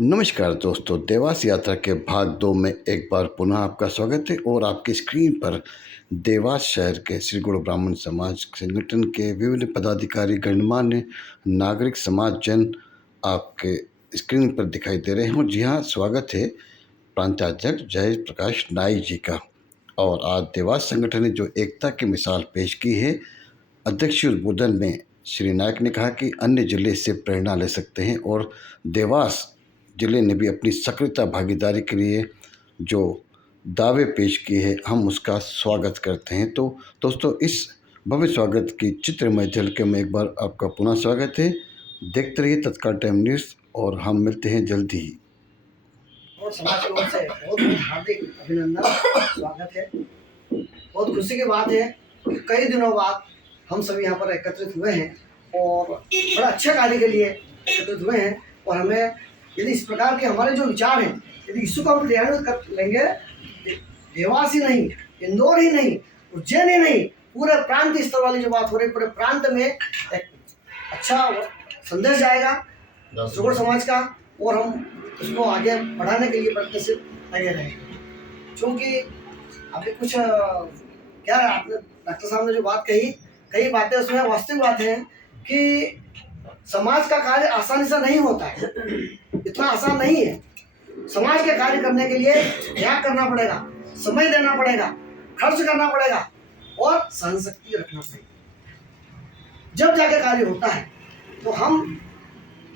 नमस्कार दोस्तों, देवास यात्रा के भाग 2 में एक बार पुनः आपका स्वागत है। और आपकी स्क्रीन पर देवास शहर के श्री गुरु ब्राह्मण समाज संगठन के विभिन्न पदाधिकारी, गणमान्य नागरिक, समाज जन आपके स्क्रीन पर दिखाई दे रहे हैं। जी हाँ, स्वागत है प्रांताध्यक्ष जय प्रकाश नाई जी का। और आज देवास संगठन ने जो एकता की मिसाल पेश की है, अध्यक्षीय उद्बोधन में श्री नायक ने कहा कि अन्य जिले से प्रेरणा ले सकते हैं और देवास जिले ने भी अपनी सक्रियता भागीदारी के लिए जो दावे पेश किए हैं, हम उसका स्वागत करते हैं। तो दोस्तों, इस भव्य स्वागत की चित्रमय झलक में एक बार आपका पुनः स्वागत है। देखते रहिए तत्काल टाइम न्यूज़ और हम मिलते हैं जल्दी ही। और समाज की ओर से बहुत बहुत हार्दिक अभिनंदन, स्वागत है। बहुत खुशी की बात है कि कई दिनों बाद हम सभी यहाँ पर एकत्रित हुए हैं और बड़ा अच्छे कार्य के लिए एकत्रित हुए हैं। और हमें यदि इस प्रकार के हमारे जो विचार हैं, यदि इसको हम क्रियान्वित कर लेंगे, देवास ही नहीं, इंदौर ही नहीं, उज्जैन ही नहीं, पूरे प्रांत स्तर वाली जो बात हो रही है, पूरे प्रांत में एक अच्छा संदेश जाएगा सुगढ़ समाज का और हम उसको आगे बढ़ाने के लिए प्रयत्नशील लगे रहे। क्योंकि अभी कुछ क्या है, आपने डॉक्टर साहब ने जो बात कही, कई बातें उसमें वास्तविक बात है कि समाज का कार्य आसानी से नहीं होता है, इतना आसान नहीं है। समाज के कार्य करने के लिए त्याग करना पड़ेगा, समय देना पड़ेगा, खर्च करना पड़ेगा और सहन शक्ति रखना पड़ेगा। जब जाके कार्य होता है तो हम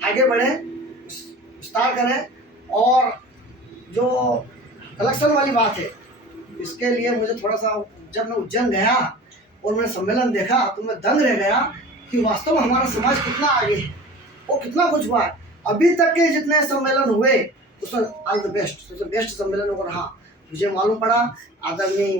आगे बढ़े, विस्तार करें। और जो कलेक्शन वाली बात है, इसके लिए मुझे थोड़ा सा, जब मैं उज्जैन गया और मैंने सम्मेलन देखा तो मैं दंग रह गया कि वास्तव में हमारा समाज कितना आगे है, वो कितना कुछ हुआ है। अभी तक के जितने सम्मेलन हुए उसमें ऑल द बेस्ट, सबसे बेस्ट सम्मेलन होगा रहा। मुझे मालूम पड़ा आदरणीय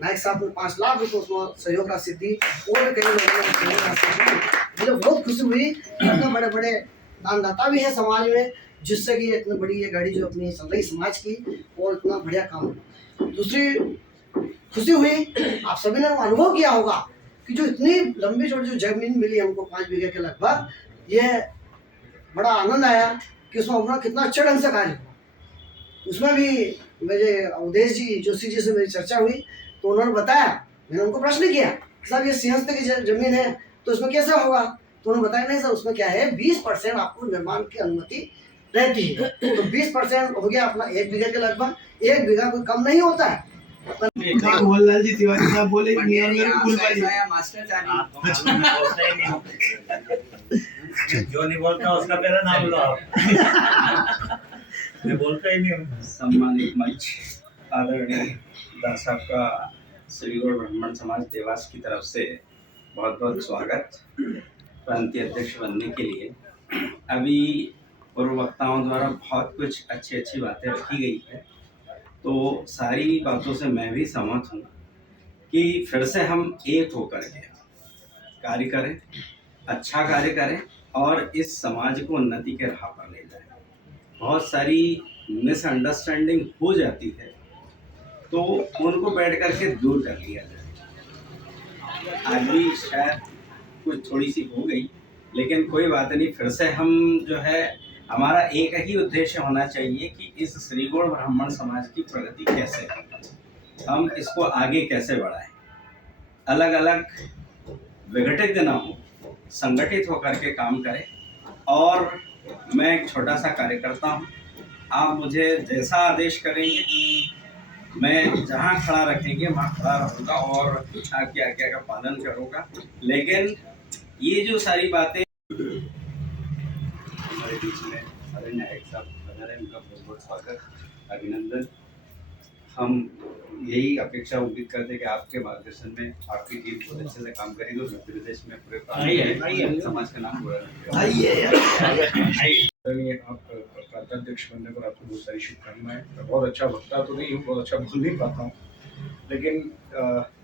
नायक साहब ने 5 लाख रुपये उसमें सहयोग राशि दी और कई लोगों ने सहयोग राशि दी। मुझे बहुत खुशी हुई। इतने बड़े बड़े दानदाता भी है समाज में, जिससे कि इतनी बड़ी ये गाड़ी जो अपनी चल रही समाज की, और इतना बढ़िया काम है। दूसरी खुशी हुई, आप सभी ने अनुभव किया होगा कि जो इतनी लंबी चौड़ी जो जमीन मिली हमको 5 बीघे के लगभग, ये बड़ा आनंद आया कि उसमें अपना कितना अच्छे ढंग से कार्य हुआ। उसमें भी मेरे अवधेश जी जोशी जी से मेरी चर्चा हुई तो उन्होंने बताया, मैंने उनको प्रश्न किया साहब ये सिंहस्थ की जमीन है तो इसमें कैसे होगा, तो उन्होंने बताया नहीं सर उसमें क्या है 20% आपको निर्माण की अनुमति रहती है। तो 20% हो गया अपना 1 बीघे के लगभग। 1 बीघा कोई कम नहीं होता है। मोहनलाल जी तिवारी साहब बोले जो नहीं बोलता उसका पहला नाम लो आप। मैं बोलता ही नहीं हूँ। सम्मानित मंच आदरणीय दास साहब का श्री गुरु ब्राह्मण समाज देवास की तरफ से बहुत बहुत स्वागत प्रांतीय अध्यक्ष बनने के लिए। अभी पूर्व वक्ताओं द्वारा बहुत कुछ अच्छी बातें रखी गई है, तो सारी बातों से मैं भी सहमत हूँ कि फिर से हम एक होकर के कार्य करें, अच्छा कार्य करें और इस समाज को उन्नति के राह पर ले जाएं। बहुत सारी मिसअंडरस्टैंडिंग हो जाती है तो उनको बैठ करके दूर कर लिया जाए। आज भी शायद कुछ थोड़ी सी हो गई, लेकिन कोई बात नहीं। फिर से हम जो है, हमारा एक ही उद्देश्य होना चाहिए कि इस श्री गुरु ब्राह्मण समाज की प्रगति कैसे करें, हम इसको आगे कैसे बढ़ाएं। अलग अलग विघटित न हो, संगठित होकर के काम करें। और मैं एक छोटा सा कार्यकर्ता हूँ, आप मुझे जैसा आदेश करेंगे मैं जहाँ खड़ा रखेंगे वहाँ खड़ा रहूँगा और आपकी आज्ञा का पालन करूँगा। लेकिन ये जो सारी बातें हमारे बीच में हमारे नायक साहब बना रहे, उनका बहुत बहुत स्वागत, अभिनंदन। हम यही अपेक्षा उम्मीद करते हैं कि आपके मार्गदर्शन में आपकी टीम बहुत अच्छे से काम करेगी और मध्य प्रदेश में पूरे समाज का नाम बुरा आप प्रांताध्यक्ष बनने पर आपको बहुत सारी शुभकामनाएं। मैं बहुत अच्छा वक्ता तो नहीं हूँ, बहुत अच्छा बोल नहीं पाता हूँ, लेकिन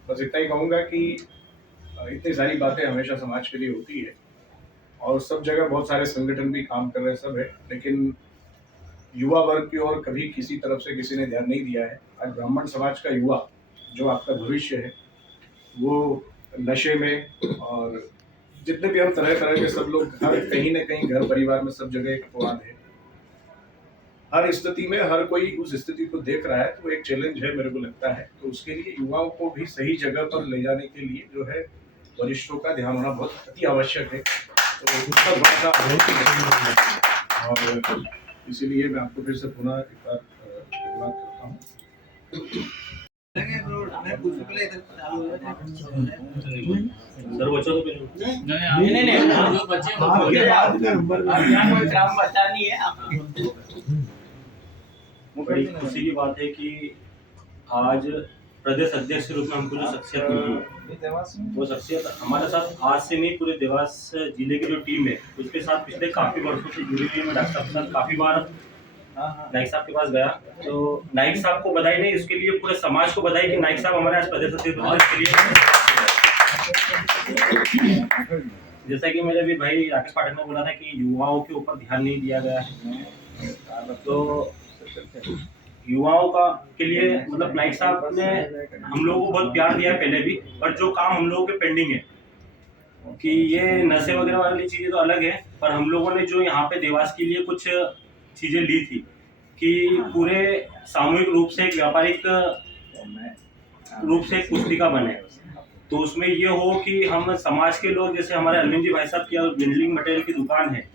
बस इतना ही कहूँगा कि इतनी सारी बातें हमेशा समाज के लिए होती है और सब जगह बहुत सारे संगठन भी काम कर रहे सब है, लेकिन युवा वर्ग की ओर कभी किसी तरफ से किसी ने ध्यान नहीं दिया है। आज ब्राह्मण समाज का युवा जो आपका भविष्य है वो नशे में, और जितने भी हम तरह तरह के सब लोग हर कहीं ना कहीं घर परिवार में सब जगह एक अपवाद है। हर स्थिति में हर कोई उस स्थिति को देख रहा है, तो एक चैलेंज है मेरे को लगता है। तो उसके लिए युवाओं को भी सही जगह पर ले जाने के लिए जो है वरिष्ठों का ध्यान होना बहुत अति आवश्यक है। तो उसका बड़ा सा और इसीलिए मैं आपको फिर से पुनः एक बार धन्यवाद करता हूँ। सर बच्चों तो बड़ी खुशी की बात है कि आज प्रदेश अध्यक्ष के रूप में हमको जो शख्सियत मिली, वो शख्सियत हमारे साथ आज से नहीं, पूरे देवास जिले की जो टीम है उसके साथ पिछले काफ़ी वर्षों से जुड़ी हुई है। मैं डॉक्टर साहब के साथ काफ़ी बार नाइक साहब के पास गया, तो नाइक साहब को बधाई नहीं, उसके लिए पूरे समाज को बधाई कि नाइक साहब हमारे आज प्रदेश अध्यक्ष के लिए। जैसा कि मेरे भी भाई राकेश पाठक ने बोला था कि युवाओं के ऊपर ध्यान नहीं दिया गया है, तो युवाओं का के लिए मतलब नाइक साहब ने हम लोगों को बहुत प्यार दिया है पहले भी, पर जो काम हम लोगों के पेंडिंग है कि ये नशे वगैरह वाली चीज़ें तो अलग है, पर हम लोगों ने जो यहाँ पे देवास के लिए कुछ चीज़ें ली थी कि पूरे सामूहिक रूप से एक व्यापारिक रूप से एक पुस्तिका बने, तो उसमें ये हो कि हम समाज के लोग, जैसे हमारे अरविंद जी भाई साहब की बिल्डिंग मटेरियल की दुकान है,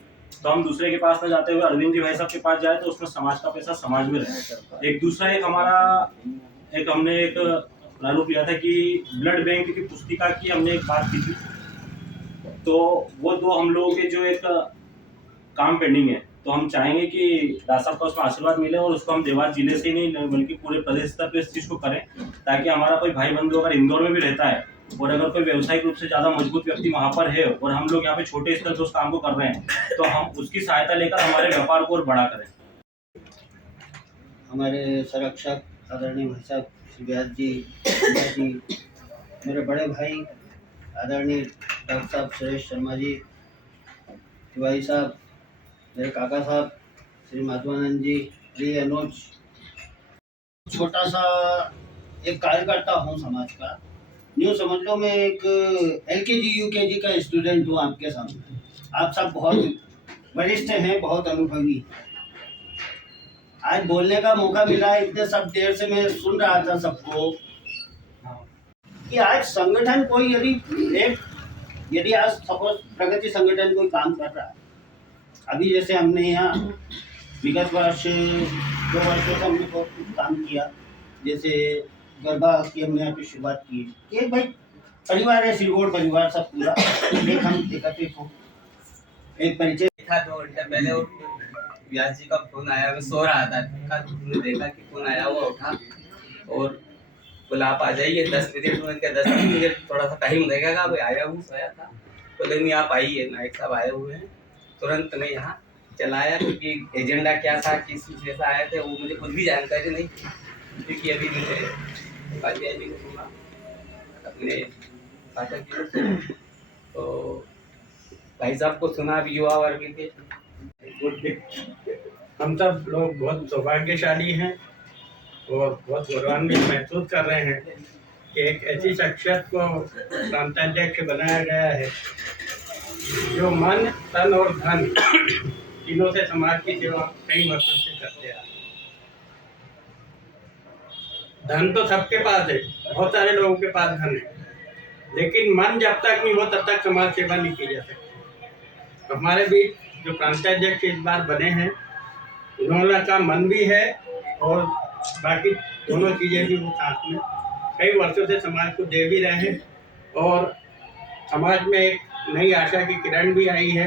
तो हम दूसरे के पास न जाते हुए अरविंद जी भाई साहब के पास जाए तो उसमें समाज का पैसा समाज में रहे। एक दूसरा हमने एक प्रारूप लिया था कि ब्लड बैंक की पुस्तिका की हमने एक बात की थी, तो वो दो हम लोगों के जो एक काम पेंडिंग है, तो हम चाहेंगे कि दास साहब का उसमें आशीर्वाद मिले और उसको हम देवास जिले से ही नहीं बल्कि पूरे प्रदेश स्तर पर इस चीज़ को करें, ताकि हमारा कोई भाई बंधु अगर इंदौर में भी रहता है और अगर कोई व्यावसायिक रूप से ज़्यादा मजबूत व्यक्ति वहाँ पर है और हम लोग यहाँ पे छोटे स्तर पर उस काम को कर रहे हैं, तो हम उसकी सहायता लेकर हमारे व्यापार को और बड़ा करें। हमारे संरक्षक आदरणीय भाई साहब श्री व्यास जी, मेरे बड़े भाई आदरणीय डॉक्टर साहब सुरेश शर्मा जी, तिवारी साहब, मेरे काका साहब श्री माधवानंद जी, श्री अनुज, छोटा सा एक कार्यकर्ता हूँ समाज का, यूँ समझ लो मैं एक LKG UKG का स्टूडेंट हूँ आपके सामने। आप सब बहुत वरिष्ठ हैं, बहुत अनुभवी। आज बोलने का मौका मिला, इतने सब देर से मैं सुन रहा था सबको कि आज संगठन कोई यदि आज सपोज प्रगति संगठन कोई काम कर रहा है, अभी जैसे हमने यहाँ विगत वर्ष 2 वर्षों से हमने बहुत कुछ काम किया, जैसे गरबा की हमने यहाँ पे शुरुआत की। एक भाई परिवार है, सिरगोड़ परिवार सब पूरा एक हम एकत्रित हो, एक परिचय था 2 घंटे पहले और व्यास जी का फोन आया, मैं सो रहा था, देखा कि फोन आया हुआ, उठा और बोला आप आ जाइए 10 मिनट में। 10 मिनट थोड़ा सा टाइम लगेगा, भाई आया हूँ, सोया था, बोले नहीं आप आइए, नाइक साहब आए हुए हैं। तुरंत मैं यहाँ चला आया, क्योंकि एजेंडा क्या था, किस चीज़ से आए थे वो मुझे खुद भी जानकारी नहीं, क्योंकि अभी मैंने काजिया जी को सुना, अपने पाठक जी को, तो भाई साहब को सुना, अभी युवा वर्ग के। हम सब लोग बहुत सौभाग्यशाली हैं और बहुत गौरवान्वित महसूस कर रहे हैं कि एक ऐसी शख्सियत को प्रांताध्यक्ष बनाया गया है जो मन, तन और धन तीनों से समाज की सेवा कई वर्षों से करते आ रहे हैं। धन तो सबके पास है, बहुत सारे लोगों के पास धन है, लेकिन मन जब तक नहीं हो तब तक समाज सेवा नहीं की जा सकती। तो हमारे बीच जो प्रांताध्यक्ष इस बार बने हैं, उन्होंने का मन भी है और बाकी दोनों चीज़ें भी वो साथ में कई वर्षों से समाज को दे भी रहे हैं, और समाज में एक नई आशा की किरण भी आई है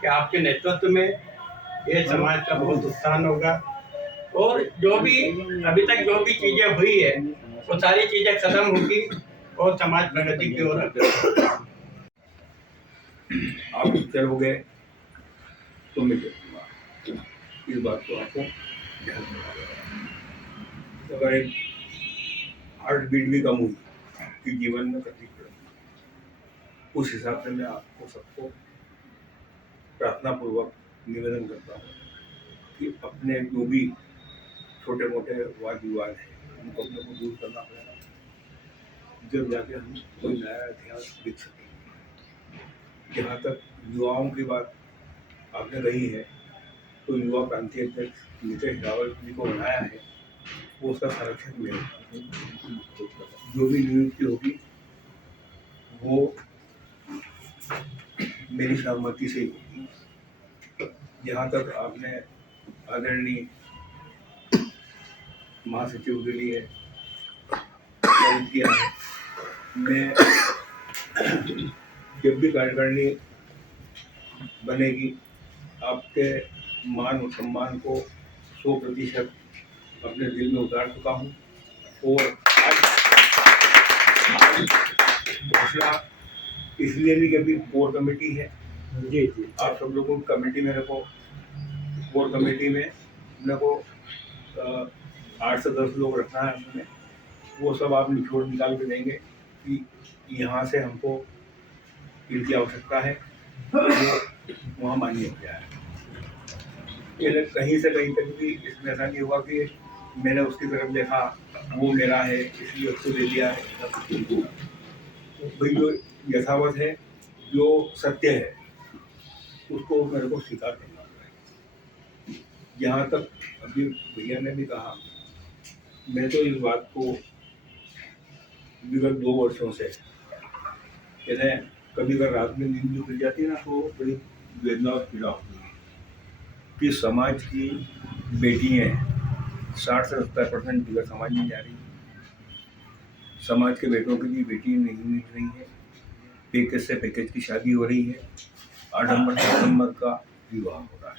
कि आपके नेतृत्व में ये समाज का बहुत उत्थान होगा, और जो भी अभी तक जो भी चीज़ें हुई है वो सारी चीज़ें खत्म होगी और समाज प्रगति की ओर अग्रसर। आप चलोगे तो मैं चलूँगा, इस बात को आपको ध्यान रखना। अगर एक हार्ट बीट भी कम हुई कि जीवन में तकलीफ पड़ेगी, उस हिसाब से मैं आपको सबको प्रार्थना पूर्वक निवेदन करता हूँ कि अपने जो भी छोटे मोटे वाद विवाद हैं उनको अपने को दूर करना पड़ेगा, जब जाके हम कोई नया इतिहास लिख सकेंगे। जहाँ तक युवाओं की बात आपने कही है, तो युवा क्रांति अध्यक्ष नितेश रावत जी को बनाया है, वो उसका संरक्षक में जो भी नियुक्ति होगी वो मेरी सहमति से ही होगी। जहाँ तक आपने आदरणीय महासचिव के लिए किया है, मैं जब भी कार्यकारिणी बनेगी आपके मान और सम्मान को 100% अपने दिल में उतार चुका हूँ। और आज घोषणा इसलिए नहीं कि अभी कोर कमेटी है, जी आप सब लोगों को कमेटी में रखो। कोर कमेटी में मेरे को 8 से 10 लोग रखना है उसमें, वो सब आप निचोड़ निकाल के देंगे कि यहाँ से हमको इनकी आवश्यकता है, वो वहाँ मान्य हो जाए। ये कहीं से कहीं तक भी इसमें ऐसा नहीं हुआ कि मैंने उसकी तरफ देखा वो मेरा है इसलिए उसको ले लिया है। भाई जो यथावत है, जो सत्य है, उसको मेरे को स्वीकार करना है। जहाँ तक अभी भैया ने भी कहा, मैं तो इस बात को विगत 2 वर्षों से, पहले कभी अगर रात में नींद भी खुल जाती है ना तो बड़ी वेदना और पीड़ा होती है कि समाज की बेटियाँ 60 से 70% बिगड़ समाज में जा रही है। समाज के बेटों के लिए बेटी नहीं मिल रही है, पैकेज से पैकेज की शादी हो रही है, आडम्बर का विवाह हो रहा है।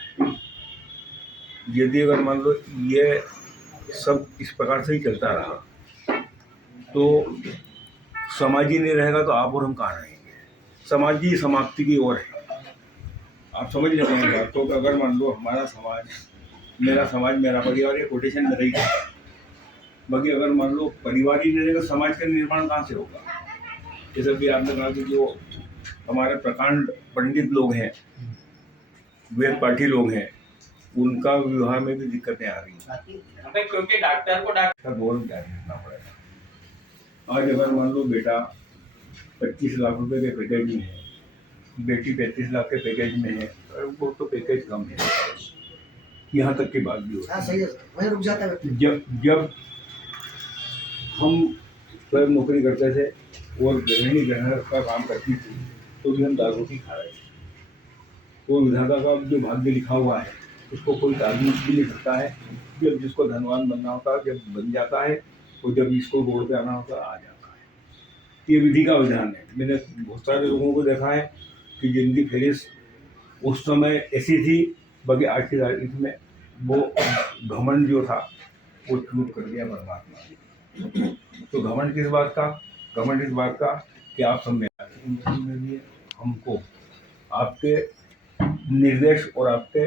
यदि अगर मान लो ये सब इस प्रकार से ही चलता रहा तो समाज ही नहीं रहेगा तो आप और हम कहाँ रहेंगे। समाज ही समाप्ति की ओर है। आप समझ लेते हैं बात को। अगर मान लो हमारा समाज, मेरा समाज, मेरा परिवार, ये कोटेशन में रहेगा, बाकी अगर मान लो परिवार ही नहीं रहेगा समाज का निर्माण कहाँ से होगा। जैसे भी आपने कहा कि जो हमारे प्रकांड पंडित लोग हैं, वेद पाठी लोग हैं, उनका विवाह में भी दिक्कतें आ रही हैं क्योंकि डॉक्टर को का दौर जारी रखना पड़ेगा। आज अगर मान लो बेटा 25 लाख रुपए के पैकेज में है, बेटी 35 लाख के पैकेज में है, वो तो पैकेज कम है। यहाँ तक की बात भी होती है। सही है, वहीं रुक जाता है। जब हम स्वयं नौकरी करते थे और गृहिणी गृह का काम करती थी तो भी हम दाल रोटी खा रहे थे। वो विधाता का जो भाग्य लिखा हुआ है उसको कोई आदमी भी नहीं सकता है। जब जिसको धनवान बनना होता है जब बन जाता है, और जब इसको रोड पे आना होता है आ जाता है। ये विधि का विधान है। मैंने बहुत सारे लोगों को देखा है कि जिनकी फहरिस्त उस समय ऐसी थी, बाकी आज की राजनीति में वो घमंड जो था वो चूक कर दिया परमात्मा ने। तो घमंड किस बात का? घमंड इस बात का कि आप सब में हमको आपके निर्देश और आपके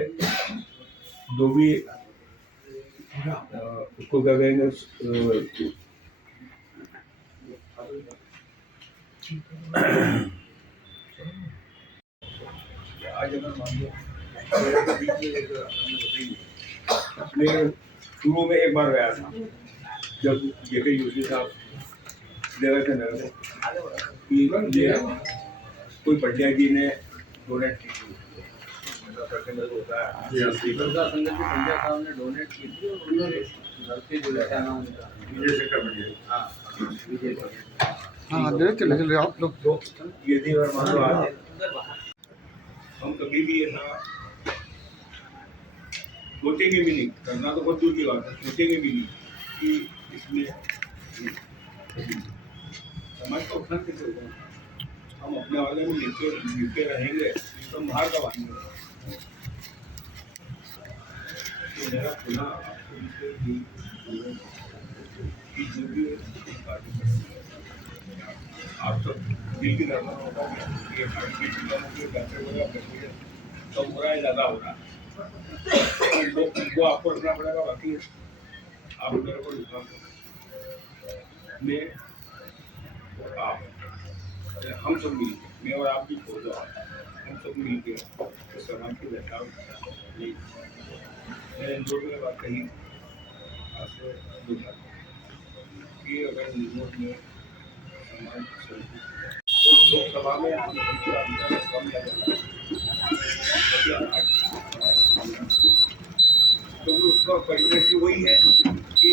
जो भी उसको क्या कहेंगे, आज अगर मान लो मैं शुरू में एक बार गया था जब जेके जोशी साहब देवे थे नगर कि ये कोई पंडिया जी ने डोनेट की थी, होता है पंडिया साहब ने डोनेट की थी और उन्होंने घर के जो क्या नाम उनका विजय शेखर पंडिया, हाँ चले आप लोग। तो यदि अगर मान लो आज हम कभी भी ऐसा सोचेंगे भी नहीं, करना तो बहुत दूर की बात है, सोचेंगे भी नहीं कि इसमें समाज का उत्थान कैसे होगा। हम अपने वाले में मिलके रहेंगे तो हम बाहर का बांधेंगे। तो मेरा खुला आप सब दिल की करना होगा कि तो बुरा ज़्यादा हो रहा है, वो आपको रखना पड़ेगा। बाकी आप मेरे को विश्वास करो, मैं और आप, हम सब मिल के, मैं और आप भी छोड़ दो, हम सब मिल के समाज की बचाव नहीं। मैंने इंदौर में बात कही आज से 2 साल कि अगर इंदौर में समाज लोकसभा में कम या क्योंकि उसका परिदृश्य वही है कि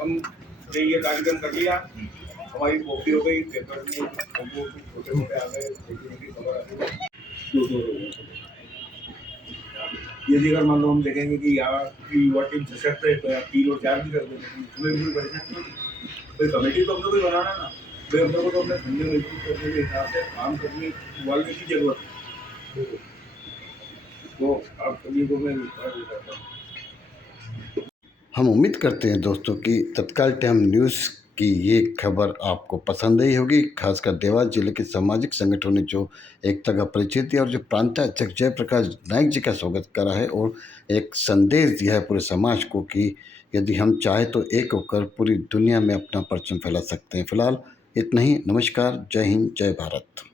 हम ये कार्यक्रम कर लिया, हमारी कॉपी हो गई, पेपर में छोटे मोटे आ गए, छोटी मोटी खबर आ गई। यदि अगर मान लो हम देखेंगे कि यहाँ की युवा टीम सशक्त है तो यहाँ 3 और 4 भी कर देंगे, तुम्हें भी परेशानी नहीं। भाई कमेटी तो हम लोग को बनाना ना, भाई हम लोग को तो अपने धंधे मजबूत करने के हिसाब से काम करने वाले की जरूरत है। तो आप सभी को मैं विश्वास करता हूँ। हम उम्मीद करते हैं दोस्तों कि तत्काल टाइम न्यूज़ की ये खबर आपको पसंद आई होगी। खासकर देवास जिले के सामाजिक संगठनों ने जो एकता का परिचय दिया और जो प्रांताध्यक्ष जयप्रकाश नाइक जी का स्वागत करा है और एक संदेश दिया है पूरे समाज को कि यदि हम चाहें तो एक होकर पूरी दुनिया में अपना परचम फैला सकते हैं। फिलहाल इतना ही। नमस्कार, जय हिंद, जय भारत।